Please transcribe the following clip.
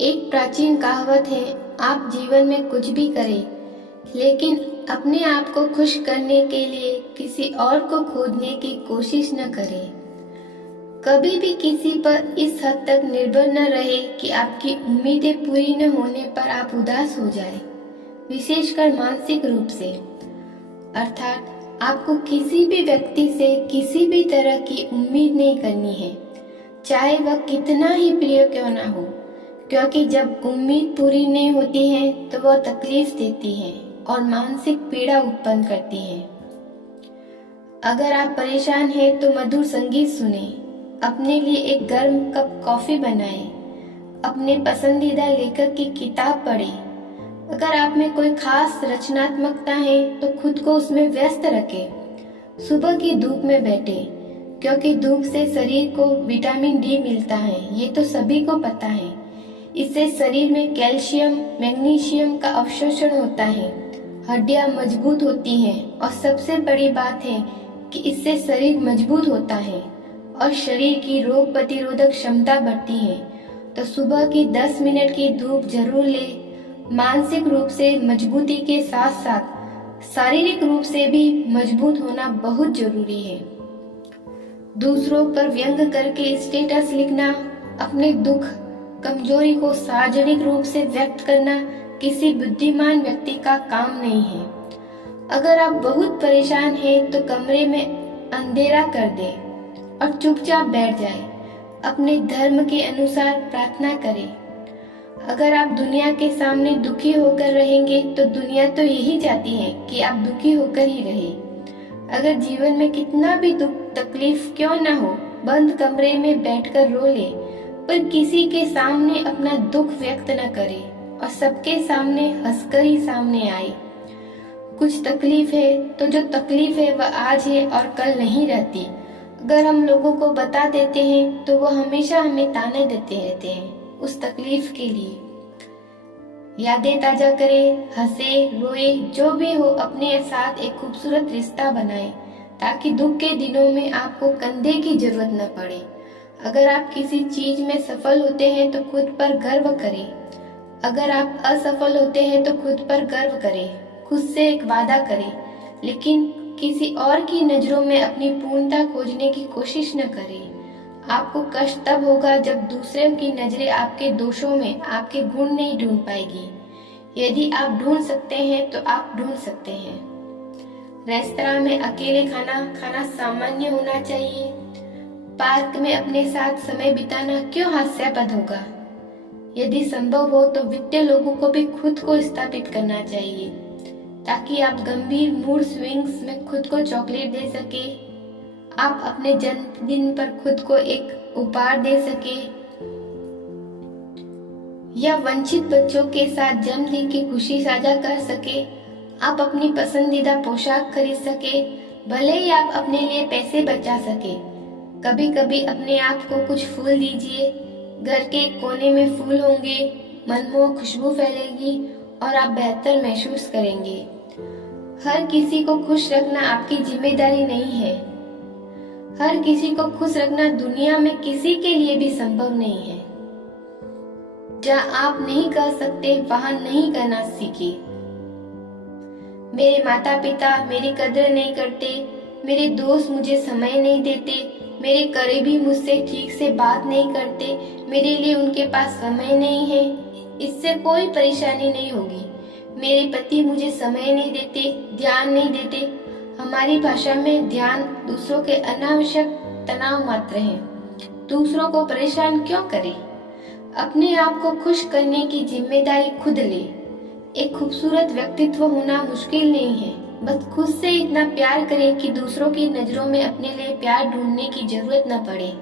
एक प्राचीन कहावत है, आप जीवन में कुछ भी करें, लेकिन अपने आप को खुश करने के लिए किसी और को खोजने की कोशिश न करें। कभी भी किसी पर इस हद तक निर्भर न रहे कि आपकी उम्मीदें पूरी न होने पर आप उदास हो जाए, विशेषकर मानसिक रूप से। अर्थात आपको किसी भी व्यक्ति से किसी भी तरह की उम्मीद नहीं करनी है, चाहे वह कितना ही प्रिय क्यों ना हो, क्योंकि जब उम्मीद पूरी नहीं होती है तो वह तकलीफ देती है और मानसिक पीड़ा उत्पन्न करती है। अगर आप परेशान हैं तो मधुर संगीत सुने, अपने लिए एक गर्म कप कॉफी बनाएं, अपने पसंदीदा लेखक की किताब पढ़ें। अगर आप में कोई खास रचनात्मकता है तो खुद को उसमें व्यस्त रखें। सुबह की धूप में बैठें, क्योंकि धूप से शरीर को विटामिन डी मिलता है, ये तो सभी को पता है। इससे शरीर में कैल्शियम, मैग्नीशियम का अवशोषण होता है, हड्डियां मजबूत होती हैं और सबसे बड़ी बात है कि इससे शरीर मजबूत होता है और शरीर की रोग प्रतिरोधक क्षमता बढ़ती है। तो सुबह की 10 मिनट की धूप जरूर ले। मानसिक रूप से मजबूती के साथ साथ शारीरिक रूप से भी मजबूत होना बहुत जरूरी है। दूसरों पर व्यंग करके स्टेटस लिखना, अपने दुख कमजोरी को सार्वजनिक रूप से व्यक्त करना किसी बुद्धिमान व्यक्ति का काम नहीं है। अगर आप बहुत परेशान हैं तो कमरे में अंधेरा कर दें और चुपचाप बैठ जाएं। अपने धर्म के अनुसार प्रार्थना करें। अगर आप दुनिया के सामने दुखी होकर रहेंगे तो दुनिया तो यही चाहती है कि आप दुखी होकर ही रहें। अगर जीवन में कितना भी दुख तकलीफ क्यों ना हो, बंद कमरे में बैठकर रो ले, पर किसी के सामने अपना दुख व्यक्त न करे और सबके सामने हंसकर ही सामने आए। कुछ तकलीफ है तो जो तकलीफ है वह आज है और कल नहीं रहती। अगर हम लोगों को बता देते हैं तो वह हमेशा हमें ताने देते रहते हैं उस तकलीफ के लिए। यादें ताजा करें, हंसे, रोए, जो भी हो, अपने साथ एक खूबसूरत रिश्ता बनाएं ताकि दुख के दिनों में आपको कंधे की जरूरत न पड़े। अगर आप किसी चीज में सफल होते हैं तो खुद पर गर्व करें। अगर आप असफल होते हैं तो खुद पर गर्व करें। खुद से एक वादा करें, लेकिन किसी और की नजरों में अपनी पूर्णता खोजने की कोशिश न करें। आपको कष्ट तब होगा जब दूसरे की नजरें आपके दोषों में आपके गुण नहीं ढूंढ पाएगी। यदि आप ढूंढ सकते हैं तो आप ढूंढ सकते हैं। रेस्तरां में अकेले खाना खाना सामान्य होना चाहिए। पार्क में अपने साथ समय बिताना क्यों हास्यास्पद होगा। यदि संभव हो तो वित्तीय लोगों को भी खुद को स्थापित करना चाहिए ताकि आप गंभीर मूड स्विंग्स में खुद को चॉकलेट दे सके। आप अपने जन्मदिन पर खुद को एक उपहार दे सके या वंचित बच्चों के साथ जन्मदिन की खुशी साझा कर सके। आप अपनी पसंदीदा पोशाक खरीद सके, भले ही आप अपने लिए पैसे बचा सके। कभी कभी अपने आप को कुछ फूल दीजिए। घर के कोने में फूल होंगे, मनमोहक खुशबू फैलेगी और आप बेहतर महसूस करेंगे। हर किसी को खुश रखना आपकी जिम्मेदारी नहीं है। हर किसी को खुश रखना दुनिया में किसी के लिए भी संभव नहीं है। जहाँ आप नहीं कर सकते वहाँ नहीं करना सीखिए। मेरे माता पिता मेरी कदर नहीं करते, मेरे दोस्त मुझे समय नहीं देते, मेरे करीबी मुझसे ठीक से बात नहीं करते, मेरे लिए उनके पास समय नहीं है। इससे कोई परेशानी नहीं होगी। मेरे पति मुझे समय नहीं देते, ध्यान नहीं देते। हमारी भाषा में ध्यान दूसरों के अनावश्यक तनाव मात्र है। दूसरों को परेशान क्यों करें। अपने आप को खुश करने की जिम्मेदारी खुद ले। एक खूबसूरत व्यक्तित्व होना मुश्किल नहीं है, बस खुद से इतना प्यार करें कि दूसरों की नजरों में अपने लिए प्यार ढूंढने की जरूरत न पड़े।